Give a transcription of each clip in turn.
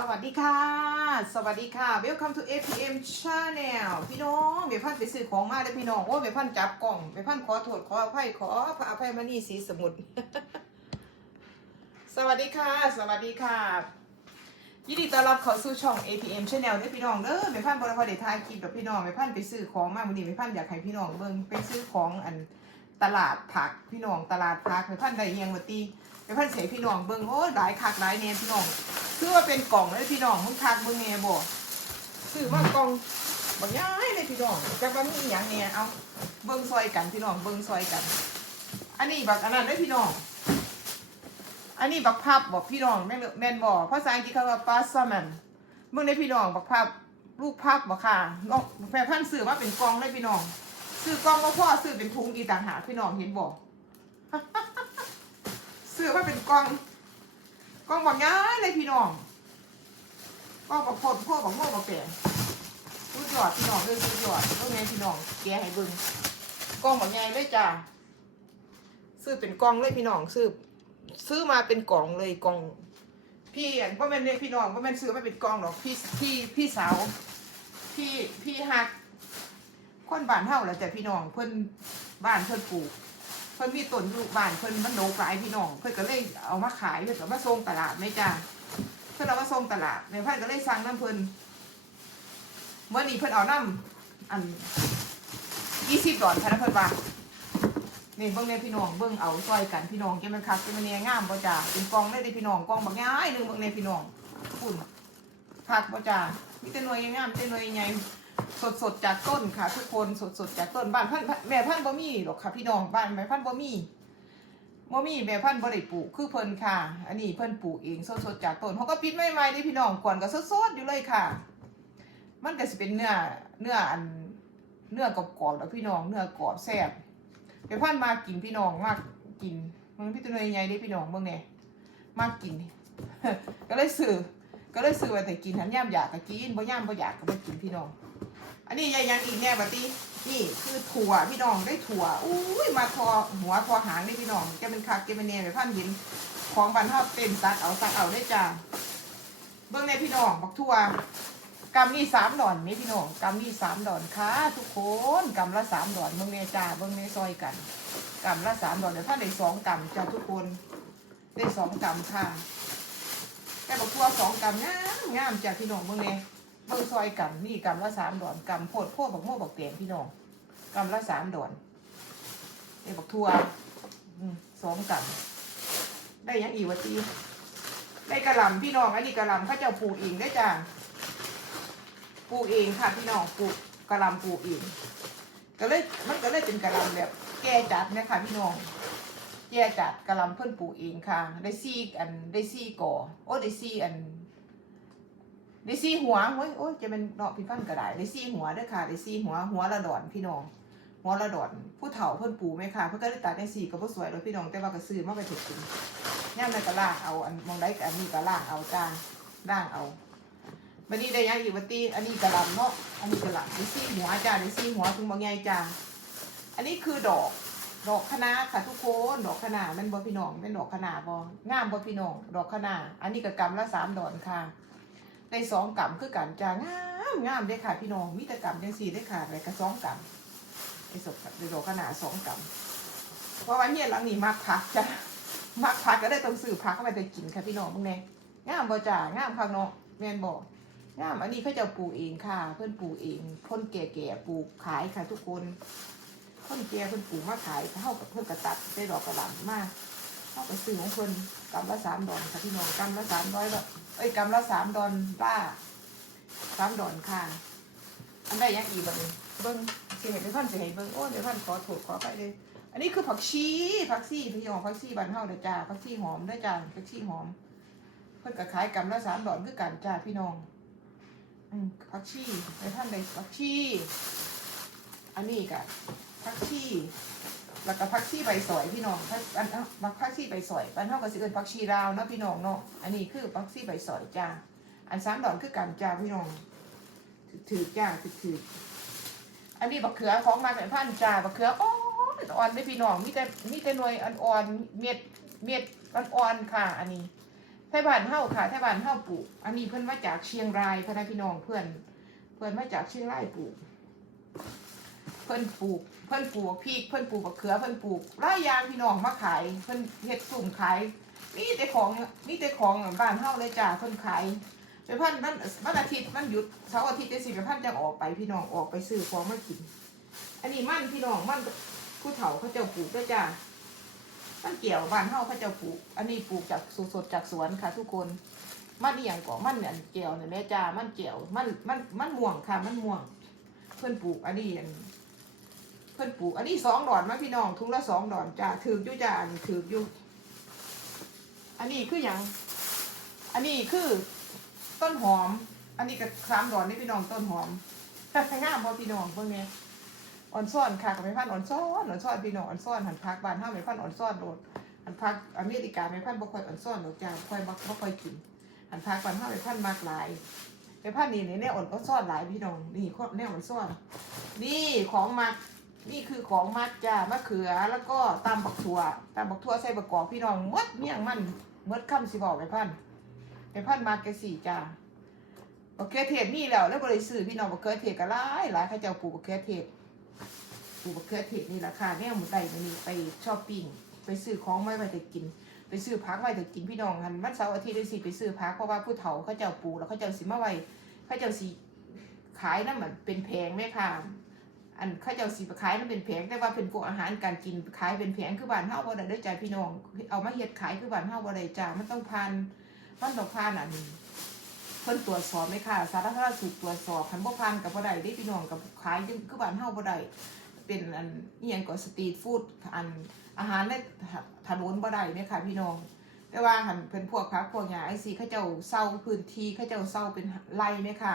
สวัสดีค่ะ สวัสดีค่ะ Welcome to APM Channel พี่น้องเบพันไปซื้อของมาเลยพี่น้อง โอ้เบพันจับกล่องเบพันขอโทษขออภัยขอพระอภัยมานี่สีสมุทรสวัสดีค่ะ สวัสดีค่ะ ยินดีต้อนรับเข้าสู่ช่อง APM Channel ด้อพี่น้องเด้อเบพันบริพอได้ถ่ายคลิปกับพี่น้องเบพันไปซื้อของมาวันนี้เบพันอยากให้พี่น้องเบิ่งไปซื้อของอันตลาดผักพี่น้องตลาดผักเบพันได้เฮียงมาตีเบพันเสียพี่น้องเบิ่งโอ้หลายคักหลายแนนพี่น้อง ซื้อว่าเป็นกล่องเลยพี่น้องมึงคักมึงแง่บ่ซื้อมากล่องบ่ย้ายเลยพี่น้องจักว่ามีอย่างแหน่เอาเบิ่งซอยกันพี่น้องเบิ่งซอยกัน อันนี้บักอันนั้นเลยพี่น้อง อันนี้บักพับบอกพี่น้องแม่นแม่นบอกภาษาอังกฤษเขาว่าปาซามันมึงได้พี่น้องบักพับลูกพับบ่ค่ะนอกแฟนพันซื้อมาเป็นกล่องเลยพี่น้องซื้อกล่องบ่พอซื้อเป็นถุงอีต่างหากพี่น้องเห็นบ่ซื้อมาเป็นกล่อง กล้องบอกย้ายเลยพี่น้องกล้องบอกโพดโพดบอกโม่บอกแปะสุดยอดพี่น้องเลยสุดยอดก็แม่พี่น้องแกให้เบิ่งกล้องบอกย้ายเลยจ้าซื้อเป็นกล่องเลยพี่น้องซื้อซื้อมาเป็นกล่องเลยกล่อง พี่อันว่าแม่นเนี่ยพี่น้องว่าแม่นซื้อมาเป็นกล่องหรอกพี่พี่พี่สาวพี่พี่ฮักคนบ้านเฮาแหละจ้ะพี่น้องเพิ่นบ้านเพิ่นปลูก เพิ่นมีต้นอยู่บ้านเพิ่นมันโหนกหลายพี่น้องเพิ่นก็เลยเอามาขายเพิ่นก็มาส่งตลาดไหมจ้าเพิ่นเอามาส่งตลาดในพันก็เลยสั่งน้ำเพิ่นเมื่อนี้เพิ่นเอาน้ำอันยี่สิบดอนค่ะนะเพิ่นว่านี่เบิ่งเนี่ยพี่น้องเบิ่งเอาซอยกันพี่น้องแกมันคักแกมันเนี่ยงามบ่จ้าเป็นกองเลยเด้พี่น้องกองบักง่ายหนึ่งเบิ่งเนี่ยพี่น้องคุณคักบ่จ้ามีแต่หน่วยงามแต่หน่วยใหญ่ สดสดจากต้นค่ะ ทุกคนสดสดจากต้นบ้านพันแม่พันบ่มีหรอกค่ะ พี่น้องบ้านแม่พันบ่มีบ่มีแม่พันบ่ได้ปลูกคือเพิ่นค่ะ อันนี้เพิ่นปลูกเองสดสดจากต้นเขาก็ปิดใหม่ๆนี่พี่น้องกวนก็สดๆอยู่เลยค่ะ มันก็สิเป็นเนื้อเนื้ออันเนื้อกรอบๆแล้วพี่น้องเนื้อกรอบแซ่บแม่พันมากินพี่น้องมากกินมันพี่ตัวใหญ่ๆเด้พี่น้องเบิ่งแหน่มากกินก็เลยซื้อ ก็เลยซื้อไว้แต่กินหันย่ามอยากก็กินบ่ย่ามบ่อยากก็บ่กินพี่น้อง อันนี้ยังยังอีกแน่บัดนี้นี่คือถั่วพี่น้องได้ถั่วอุ้ยมาทอหัวทอหางนี่พี่น้องแกเป็นคักแกเป็นแน่ไปพันหินของบันทอดเป็นตักเอาตักเอาได้จ้าเบื้องในพี่น้องบักถั่วกำนี่สามดอนนี่พี่น้องกำนี่สามดอนค่ะทุกคนกำละสามดอนเบื้องในจ้าเบื้องในซอยกันกำละสามดอนเดี๋ยวท่านได้สองกำจ้าทุกคนได้สองกำค่ะ แต่บักถั่วสองกำงามงามจ้าพี่น้องเบื้องในเบิ่งซอยกันนี่กำละสามดอนกำโพดโพดบักโม่บักเตียงพี่น้องกำละสามดอนไอ้บักทั่วสองกำได้ยังอีกวะตีได้กระลำพี่น้องอันนี้กระลำเข้าเจ้าปลูกเองได้จ้าปลูกเองค่ะพี่น้องปลูกกระลำปลูกเองก็เลยมันก็เลยเป็นกระลำแบบแก่จัดนะคะพี่น้อง แก่จัดกระลำเพิ่นปลูกเองค่ะ ได้ซี่อันได้ซี่ก่อโอ้ได้ซี่อันได้ซี่หัวโอ้ยโอ้ยจะเป็นเนาะพี่ฟันก็ได้ได้ซี่หัวด้อค่ะได้ซี่หัวหัวละดอนพี่น้องหัวละดอนผู้เฒ่าเพิ่นปูไหมค่ะเพิ่นก็ได้ตัดได้ซี่ก็บ่สวยแล้วพี่น้องแต่ว่าก็ซื้อมาไปถูกกินย่ามใดก็ล่างเอาอันมองได้อันนี้ก็ล่างเอาจ้าล่างเอาบัดนี้ได้ยังอีกบัดนี้อันนี้กระลำเนาะอันนี้กระลำได้ซี่หัวจ้าได้ซี่หัวถึงบ่ใหญ่จ้าอันนี้คือดอก ดอกคะนาค่ะทุกคนดอกคะนาแมันบ่พี่น้องเป็นดอกคะนาบ่งามบ่พี่น้องดอกคะนาอันนี้ก็กำละสามดอนค่ะได้สองกำคือกันจ้างามงามได้ค่ะพี่น้องมีแต่กำจังสี่ได้ค่ะอะไรก็สองกำไอ้สดได้ดอกขนาดสองกำเพราะว่าเฮียหลังนี้มักผักจ้ะมักผักก็ได้ต้องซื้อผักเข้ามาแต่กินค่ะพี่น้องมึงแน่งามบ่จ้างามคักเนาะแม่นบ่งามอันนี้เขาจะปลูกเองค่ะ เพื่อนปลูกเองพ่นแก่ๆปลูกขายค่ะทุกคน พ่นแก่เพื่อนปลูกมาขายเท่ากับเพื่อนกระตัดได้ดอกกระหล่ำมากเท่ากับซื้อของเพื่อนกำละสามดอนค่ะพี่น้องกำละสามร้อยละเอ้ยกำละสามดอนบ้าสามดอนค่ะอันใดยังอีกบ้างเบิ้งสิเห็นเดี๋ยวท่านสิเห็นเบิ้งโอ้เดี๋ยวท่านขอโทษขอไปเลย อันนี้คือผักชีผักชีพี่น้องผักชีบานเฮาเด้อจ้าผักชีหอมเด้อจ้าผักชีหอม เพิ่นก็ขายกำละสามดอนคือกันจ้าพี่น้องผักชีในท่านใดผักชี อันนี้ก็ ผักชีแล้วก็ผักชีใบสอยพี่น้องผักอันอันผักชีใบสอยบ้านเฮาก็สิเอิ้นผักชีลาวเนาะพี่น้องเนาะอันนี้คือผักชีใบสอยจ้าอันสามดอกคือกันจ้าพี่น้องถือจ้าถือถืออันนี้บักเขือของมาเป็นพันจ้าบักเขืออ่อนอ่อนไม่พี่น้องมีแต่มีแต่หน่วยอ่อนๆเม็ดเม็ดอ่อนๆค่ะ อันนี้ไทบ้านเฮาค่ะไทบ้านเฮาปลูกอันนี้เพิ่อนมาจากเชียงรายพะนะพี่น้องเพื่อน เพื่อนมาจากเชียงรายปลูก เพิ่นปลูก เพิ่นปลูกพริก เพิ่นปลูกมะเขือ เพิ่นปลูกหลายอย่างพี่น้องมาขาย เพิ่นเฮ็ดสุ่มขายมีแต่ของมีแต่ของบ้านเฮาเลยจ้าเพิ่นขายไปพันมันวันอาทิตย์มันหยุดเสาร์อาทิตย์ได้สิไปพันจะออกไปพี่น้องออกไปซื้อของมากิน อันนี้มันพี่น้องมันผู้เฒ่าเขาเจ้าปลูกด้วยจ้ามันเกี่ยวบ้านเฮาเขาเจ้าปลูก อันนี้ปลูกจากสดจากสวนค่ะ ทุกคนมันนี่อย่างก่อมันเนี่ยเกี่ยวเนี่ยแม่จ้ามันเกี่ยวมันมันมันม่วงค่ะ มันม่วง เพิ่นปลูกอันนี้อัน เพิ่นปลูก อันนี้สองดอนมาพี่น้องทุงละสองดอนจ้าถืออยู่จ้าอันนี้ถืออยู่ อันนี้คืออย่างอันนี้คือต้นหอม อันนี้ก็สามดอนนี่พี่น้องต้นหอมงามพอพี่น้องเพิ่งเนี่ยอ่อนซ่อนค่ะกับไม่พันอ่อนซ่อนอ่อนซ่อนพี่น้องอ่อนซ่อนหันพักบ้านเฮาไม่พันอ่อนซ่อนโดดหันพักอเมริกาไม่พันบ่ค่อยอ่อนซ่อนดอกจ้าบ่ค่อยบ่บ่ค่อยกินหันพักบ้านเฮาไม่พันมากหลายไม่พันนี่เนี่ยอ่อนอ่อนซ่อนหลายพี่น้องนี่ข้อแนวอ่อนซ่อน นี่ของมัก นี่คือของมักจ้ามะเขือแล้วก็ตำบักถั่วตำบักถั่วใส่บักกอกพี่น้องมดเมี่ยงมันมดคำสิบอกไปพันไปพันมาแกสี่จ้าบักเขือเทศนี่แล้วแล้วบริสื่อพี่น้องบักเขือเทศก็หลายหลายข้าเจ้าปลูกบักเขือเทศปลูกบักเขือเทศนี่ราคาแน่หมดได้มันนี่ไปชอบปิ้งไปซื้อของไว้ไว้แต่กิน ไปซื้อพักไว้แต่กินพี่น้องกันวันเสาร์อาทิตย์ได้สิไปซื้อพักเพราะว่าผู้เฒ่าเขาเจ้าปลูกแล้วเขาเจ้าสิมาไว้เขาเจ้าสิขายนั่นเหมือนเป็นแพงไหมค่ะ อันเข้าเจ้าสีขายนั่นเป็นแผงแต่ว่าเป็นพวกอาหารการกินขายเป็นแผงคือบ้านเฮาบ่ได้เด้อจ้าพี่น้องเอามาเฮ็ดขายคือบ้านเฮาบ่ได้จ้ามันต้องผ่านมันต้องผ่านอันนี้เพิ่นตรวจสอบไหมค่ะสาธารณสุขตรวจสอบคันบ่ผ่านกับบ่ได้เด้พี่น้องกับขายคือบ้านเฮาบ่ได้เป็นอันอีหยังก็สตรีทฟู้ดอันอาหารในถนนบ่ได้เนี่ยค่ะพี่น้องแต่ว่าหันเป็นพวกพักพวกหญ้าไอ้สิเขาเจ้าเซาพื้นที่เขาเจ้าเซาเป็นไร่ไหมค่ะ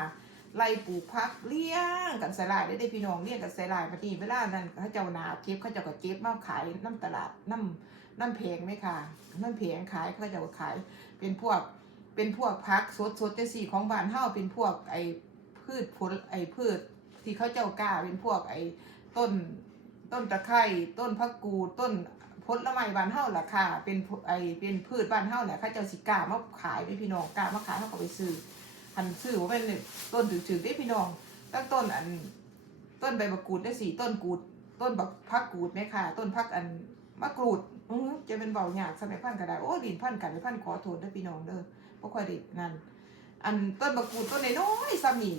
ไล่ปลูกพักเลี้ยงกันใส่ลายได้ได้พี่น้องเลี้ยงกันใส่ลายมาทีเวลานั้นเขาเจ้านาเก็บเขาเจ้าก็เก็บมาขายน้ำตลาดน้ำน้ำเพงไหมค่ะน้ำเพงขายเขาเจ้าก็ขายเป็นพวกเป็นพวกพักสดสดจะสี่ของบ้านเฮาเป็นพวกไอ้พืชผลไอ้พืชที่เขาเจ้ากล้าเป็นพวกไอ้ต้นต้นตะไคร้ต้นพักกูต้นผละไม้บ้านเฮาล่ะค่ะ เป็นพวกไอ้เป็นพืชบ้านเฮาเนี่ยเขาเจ้าสิกล้ามาขายด้วยพี่น้องกล้ามาขายเขาก็ไปซื้อ หันซื้อว่าเป็นต้นถือๆได้พี่น้อง ตั้งต้นอัน ต้นใบมะกรูดได้สี่ต้นกูด ต้นบักพักกูดไหมค่ะ ต้นพักอันมะกรูดอือจะเป็นเบาหยากสมัยพันธุ์ก็ได้โอ้ดินพันธุ์กันพันขอโทษด้พี่น้องเด้อบ่ค่อยได้นั่นอันต้นบักกูดต้นน้อยๆซ้ำนี่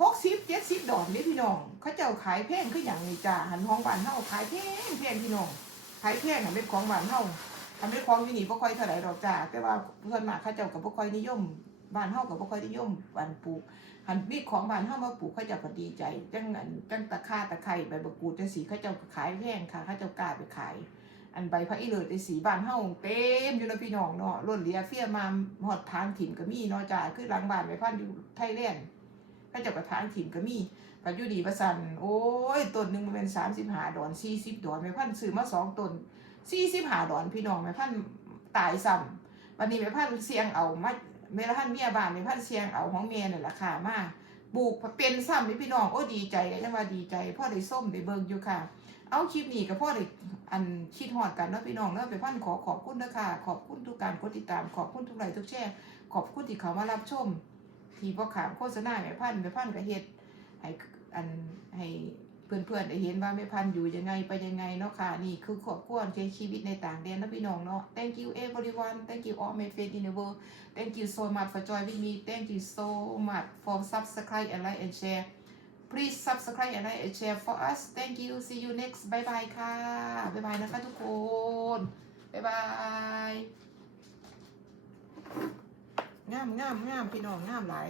หกสิบเจ็ดสิบดอกนี่พี่น้อง เขาเจ้าขายแพงคืออย่างนี้จ้าหันห้องบ้านเฮาขายแพงแพงพี่น้องขายแพงหันเป็นของบ้านเฮาอันเป็นของที่นี่บ่ค่อยเท่าไหร่ดอกจ้าแต่ว่าเพิ่นมากเขาเจ้าก็บ่ค่อยนิยม บ้านเฮาก็บ่ค่อยนิยมบ้านปลูกหันมีของบ้านเฮามาปลูกเขาเจ้าก็ดีใจจังอันจังตะค่าตะไคร้ใบบักกูดจังสีเขาเจ้าก็ขายแพงค่ะเขาเจ้ากล้าไปขาย อันใบพระอีเลิศจังสีบ้านเฮาเต็มอยู่แล้วพี่น้องเนาะล้นเหลียเฟียมาฮอดทางถิ่นก็มีเนาะจ้าคือหลังบ้านไว้พันอยู่ไทยแลนด์เขาเจ้าก็ทางถิ่นก็มีปัจจุดีประสันโอ้ยต้นหนึงมันเป็น35ดอน40ดอนแม่พันซื้อมาสองต้น45ดอนพี่น้องแม่พันตายซ้ำวันนี้แม่พันเสียงเอามา แม่ละพันเมียบ้านแม่พันเสียงเอาของแม่นี่นล่ะค่ะมาปลูกเป็นซ้ำนี่พี่น้องโอ้ดีใจยจังว่าดีใจพ่อได้ส้มได้เบิ่งอยู่ค่ะ เอาคลิปนี้กับพ่อได้อันคิดฮอดกันเนาะพี่น้องเนาะไปพันขอขอบคุณนะค่ะขอบคุณทุกการกดติดตามขอบคุณทุกไลค์ทุกแชร์ขอบคุณที่เขามารับชม ที่บ่ขามโฆษณาแม่พันแม่พันก็เฮ็ดให้อันให้ เพื่อนๆได้เห็นว่าแม่พันธุ์อยู่ยังไงไปยังไงเนาะค่ะ นี่คือครอบครัวใช้ชีวิตในต่างแดนนะพี่น้องเนาะ thank you everyone thank you all my friends in the world Thank you so much for joining me. Thank you so much for subscribe and like and share. Please subscribe and like and share for us. Thank you. See you next. Bye bye ค่ะ Bye bye นะคะทุกคน Bye bye งามงามงามพี่น้องงามหลาย